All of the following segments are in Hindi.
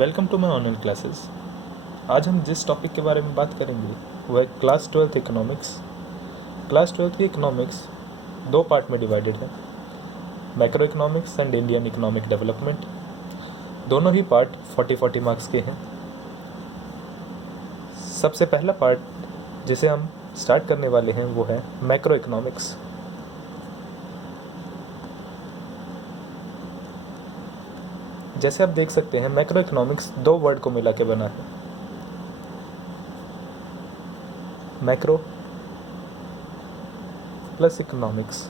Welcome to my online classes. आज हम जिस टॉपिक के बारे में बात करेंगे वो है class 12th economics. Class 12th की इकोनॉमिक्स दो पार्ट में डिवाइडेड है, macro economics and Indian economic development. दोनों ही पार्ट 40-40 मार्क्स के हैं। सबसे पहला पार्ट जिसे हम स्टार्ट करने वाले हैं वो है मैक्रो इकोनॉमिक्स। जैसे आप देख सकते हैं मैक्रो इकोनॉमिक्स दो वर्ड को मिला के बना है, macro plus economics.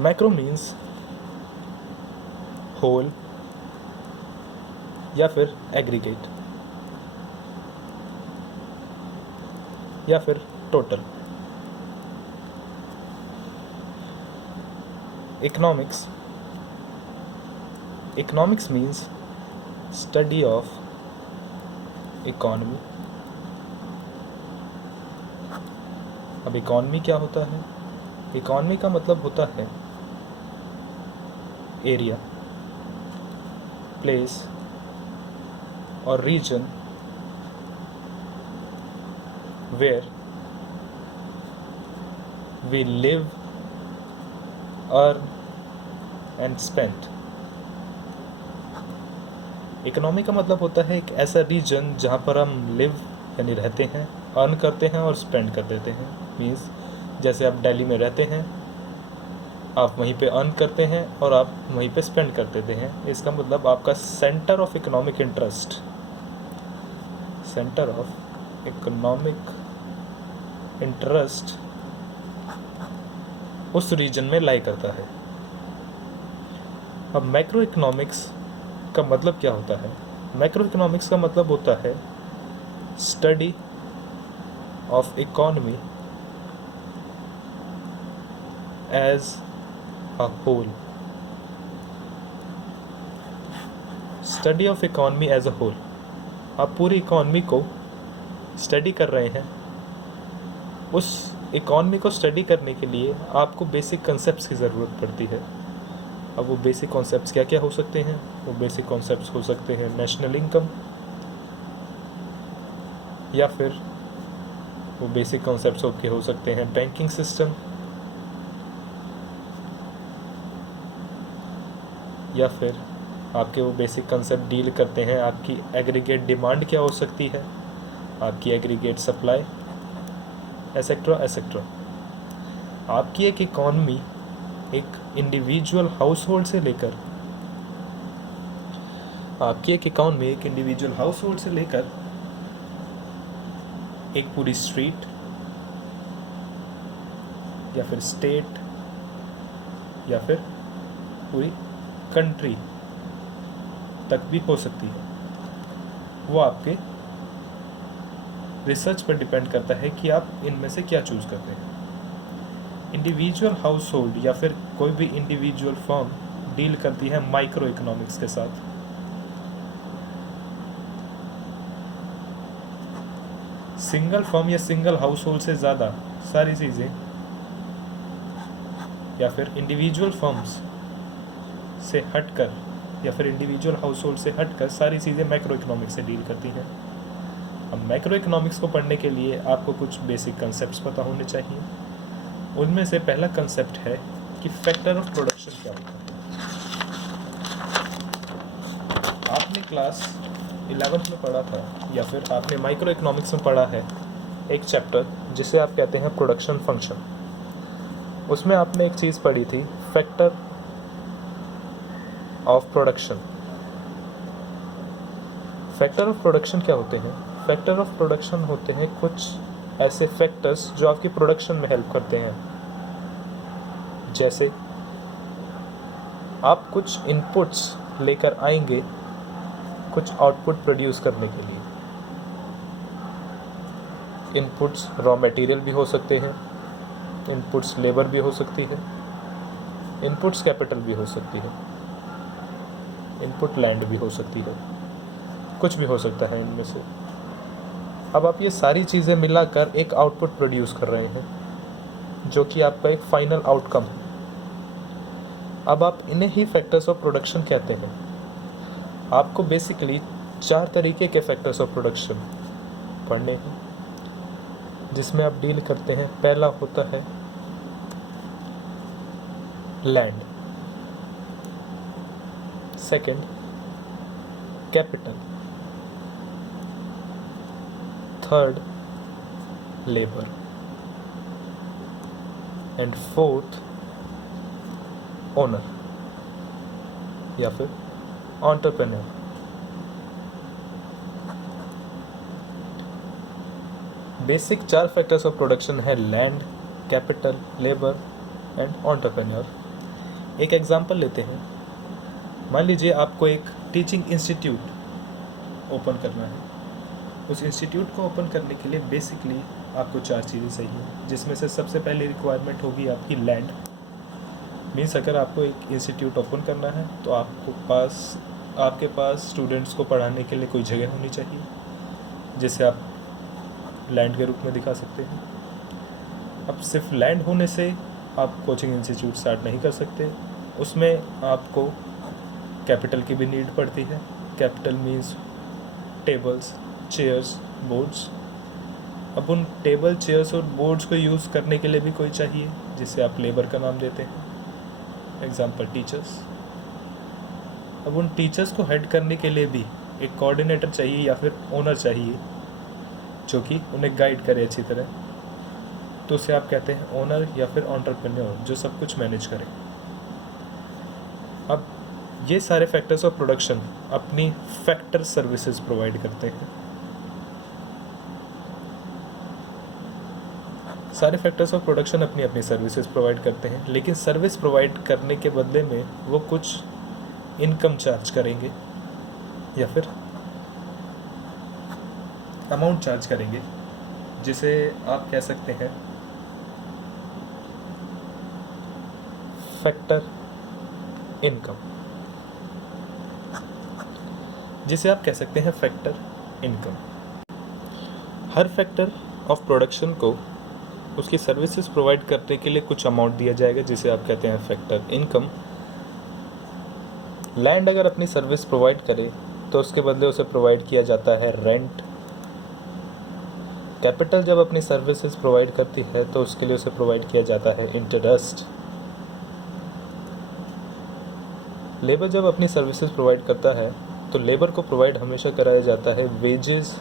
Macro means whole या फिर एग्रीगेट या फिर total. Economics means study of economy. अब इकॉनमी क्या होता है? इकॉनमी का मतलब होता है एरिया, प्लेस और region where we live, earn and spend. Economy का मतलब होता है एक ऐसा रीजन जहाँ पर हम लिव यानी रहते हैं, अर्न करते हैं और स्पेंड कर देते हैं। मीन्स जैसे आप दिल्ली में रहते हैं, आप वहीं पे अर्न करते हैं और आप वहीं पे स्पेंड कर देते हैं। इसका मतलब आपका centre of economic interest, centre of economic interest उस रीजन में लाई करता है। अब मैक्रो इकोनॉमिक्स का मतलब क्या होता है? मैक्रो इकोनॉमिक्स का मतलब होता है study of economy as a whole. Study of economy as a whole. आप पूरी इकोनॉमी को स्टडी कर रहे हैं। उस इकोनॉमी को स्टडी करने के लिए आपको बेसिक कंसेप्ट्स की ज़रूरत पड़ती है। अब वो बेसिक कॉन्सेप्ट्स क्या क्या हो सकते हैं? वो बेसिक कॉन्सेप्ट्स हो सकते हैं नेशनल इनकम, या फिर वो बेसिक कॉन्सेप्ट्स हो सकते हैं बैंकिंग सिस्टम, या फिर आपके वो बेसिक कंसेप्ट डील करते हैं आपकी एग्रीगेट डिमांड क्या हो सकती है, आपकी एग्रीगेट सप्लाई, एसेक्ट्रा एसेक्ट्रा। आपकी एक इकॉनमी एक इंडिविजुअल हाउस होल्ड से लेकर एक पूरी स्ट्रीट या फिर स्टेट या फिर पूरी कंट्री तक भी हो सकती है। वो आपके रिसर्च पर डिपेंड करता है कि आप इनमें से क्या चूज करते हैं। इंडिविजुअल हाउस होल्ड या फिर कोई भी इंडिविजुअल फर्म डील करती है माइक्रो इकोनॉमिक्स के साथ। सिंगल फर्म या सिंगल हाउस होल्ड से ज़्यादा सारी चीज़ें या फिर इंडिविजुअल फर्म्स से हटकर या फिर इंडिविजुअल हाउस होल्ड से हटकर सारी चीज़ें मैक्रो इकोनॉमिक्स से डील करती हैं। अब मैक्रो इकोनॉमिक्स को पढ़ने के लिए आपको कुछ बेसिक कंसेप्ट्स पता होने चाहिए। उनमें से पहला कंसेप्ट है कि फैक्टर ऑफ प्रोडक्शन क्या होता है। आपने क्लास 11th में पढ़ा था या फिर आपने माइक्रो इकोनॉमिक्स में पढ़ा है एक चैप्टर जिसे आप कहते हैं प्रोडक्शन फंक्शन। उसमें आपने एक चीज़ पढ़ी थी, factor of production. Factor of production क्या होते हैं? फैक्टर ऑफ प्रोडक्शन होते हैं कुछ ऐसे फैक्टर्स जो आपकी प्रोडक्शन में हेल्प करते हैं। जैसे आप कुछ इनपुट्स लेकर आएंगे कुछ आउटपुट प्रोड्यूस करने के लिए। इनपुट्स रॉ मटेरियल भी हो सकते हैं, इनपुट्स लेबर भी हो सकती है, इनपुट्स कैपिटल भी हो सकती है, इनपुट लैंड भी हो सकती है, कुछ भी हो सकता है इनमें से। अब आप ये सारी चीज़ें मिलाकर एक आउटपुट प्रोड्यूस कर रहे हैं जो कि आपका एक फाइनल आउटकम है। अब आप इन्हें ही फैक्टर्स ऑफ प्रोडक्शन कहते हैं। आपको बेसिकली 4 तरीके के फैक्टर्स ऑफ प्रोडक्शन पढ़ने हैं जिसमें आप डील करते हैं। पहला होता है land, second capital, third labour and fourth owner या फिर entrepreneur. Basic 4 factors of production है land, capital, labour and entrepreneur. एक एग्जांपल लेते हैं। मान लीजिए आपको एक टीचिंग इंस्टीट्यूट ओपन करना है। उस इंस्टीट्यूट को ओपन करने के लिए बेसिकली आपको 4 चीज़ें चाहिए, जिसमें से सबसे पहली रिक्वायरमेंट होगी आपकी लैंड। मीन्स अगर आपको एक इंस्टीट्यूट ओपन करना है तो आपके पास स्टूडेंट्स को पढ़ाने के लिए कोई जगह होनी चाहिए जिसे आप लैंड के रूप में दिखा सकते हैं। अब सिर्फ लैंड होने से आप कोचिंग इंस्टीट्यूट स्टार्ट नहीं कर सकते, उसमें आपको कैपिटल की भी नीड पड़ती है। Capital means tables, chairs, boards. अब उन टेबल, चेयर्स और बोर्ड्स को यूज़ करने के लिए भी कोई चाहिए जिसे आप लेबर का नाम देते हैं। Example teachers. अब उन टीचर्स को हेड करने के लिए भी एक कोऑर्डिनेटर चाहिए या फिर ओनर चाहिए जो कि उन्हें गाइड करे अच्छी तरह, तो उसे आप कहते हैं ओनर या फिर एंटरप्रेन्योर, जो सब कुछ मैनेज करे। अब ये सारे फैक्टर्स ऑफ प्रोडक्शन अपनी फैक्टर सर्विसेज प्रोवाइड करते हैं। सारे फैक्टर्स ऑफ प्रोडक्शन अपनी अपनी सर्विसेज प्रोवाइड करते हैं, लेकिन सर्विस प्रोवाइड करने के बदले में वो कुछ इनकम चार्ज करेंगे या फिर अमाउंट चार्ज करेंगे, जिसे आप कह सकते हैं factor income. Her factor of production को उसकी सर्विसेज प्रोवाइड करने के लिए कुछ अमाउंट दिया जाएगा जिसे आप कहते हैं फैक्टर इनकम। लैंड अगर अपनी सर्विस प्रोवाइड करे तो उसके बदले उसे प्रोवाइड किया जाता है रेंट। कैपिटल जब अपनी सर्विसेज प्रोवाइड करती है तो उसके लिए उसे प्रोवाइड किया जाता है इंटरेस्ट। लेबर जब अपनी सर्विसेज प्रोवाइड करता है तो लेबर को प्रोवाइड हमेशा कराया जाता है वेजेस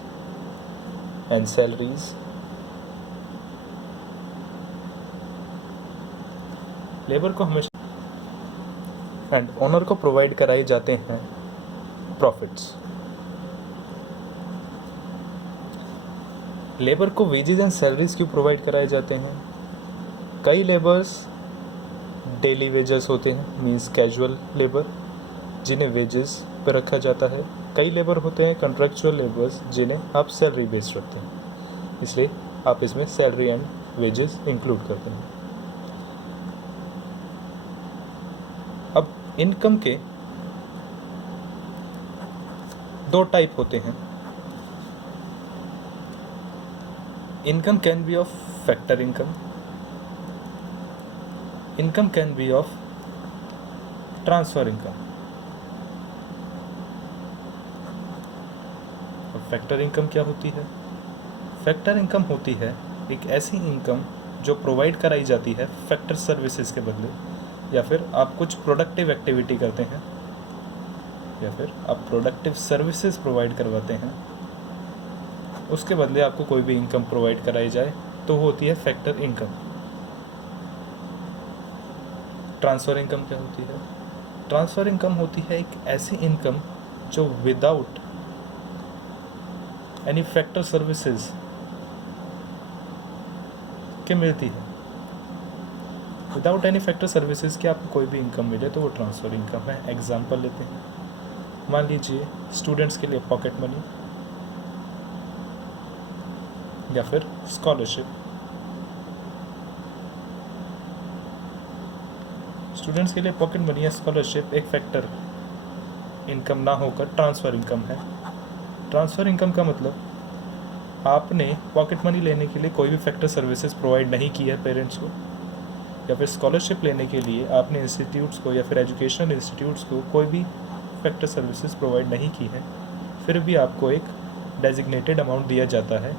एंड सैलरीज। लेबर को हमेशा एंड ओनर को प्रोवाइड कराए जाते हैं प्रॉफिट्स। लेबर को वेजेस एंड सैलरीज क्यों प्रोवाइड कराए जाते हैं? कई लेबर्स डेली वेजेस होते हैं, मींस कैजुअल लेबर, जिन्हें वेजेस पर रखा जाता है। कई लेबर होते हैं कॉन्ट्रैक्चुअल लेबर्स, जिन्हें आप सैलरी बेस्ड रखते हैं, इसलिए आप इसमें सैलरी एंड वेजेस इंक्लूड करते हैं। अब इनकम के 2 टाइप होते हैं। Income can be of factor income, income can be of transfer income. Factor income क्या होती है? फैक्टर इनकम होती है एक ऐसी इनकम जो प्रोवाइड कराई जाती है फैक्टर सर्विसेज के बदले, या फिर आप कुछ प्रोडक्टिव एक्टिविटी करते हैं या फिर आप प्रोडक्टिव सर्विसेज प्रोवाइड करवाते हैं, उसके बदले आपको कोई भी इनकम प्रोवाइड कराई जाए तो वो होती है फैक्टर इनकम। ट्रांसफ़र इनकम क्या होती है? ट्रांसफ़र इनकम होती है एक ऐसी इनकम जो विदाउट एनी फैक्टर सर्विसेज के मिलती है। विदाउट एनी फैक्टर सर्विसेज के आपको कोई भी इनकम मिले तो वो ट्रांसफ़र इनकम है। एग्जांपल लेते हैं। मान लीजिए स्टूडेंट्स के लिए पॉकेट मनी या फिर स्कॉलरशिप। स्टूडेंट्स के लिए पॉकेट मनी या स्कॉलरशिप एक फैक्टर इनकम ना होकर ट्रांसफ़र इनकम है। ट्रांसफ़र इनकम का मतलब आपने पॉकेट मनी लेने के लिए कोई भी फैक्टर सर्विसेज प्रोवाइड नहीं की है पेरेंट्स को, या फिर स्कॉलरशिप लेने के लिए आपने इंस्टीट्यूट्स को या फिर एजुकेशनल इंस्टीट्यूट्स को कोई भी फैक्टर सर्विसेज प्रोवाइड नहीं की हैं, फिर भी आपको एक डेजिग्नेटेड अमाउंट दिया जाता है,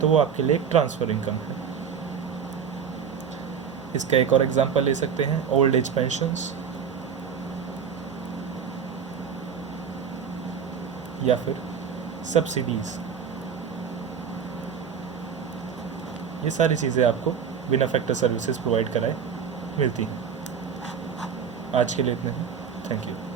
तो वो आपके लिए एक ट्रांसफ़र इनकम है। इसका एक और एग्जांपल ले सकते हैं, ओल्ड एज पेंशन्स या फिर सब्सिडीज़। ये सारी चीज़ें आपको बिना फैक्टर सर्विसेज प्रोवाइड कराए मिलती हैं। आज के लिए इतना ही। Thank you.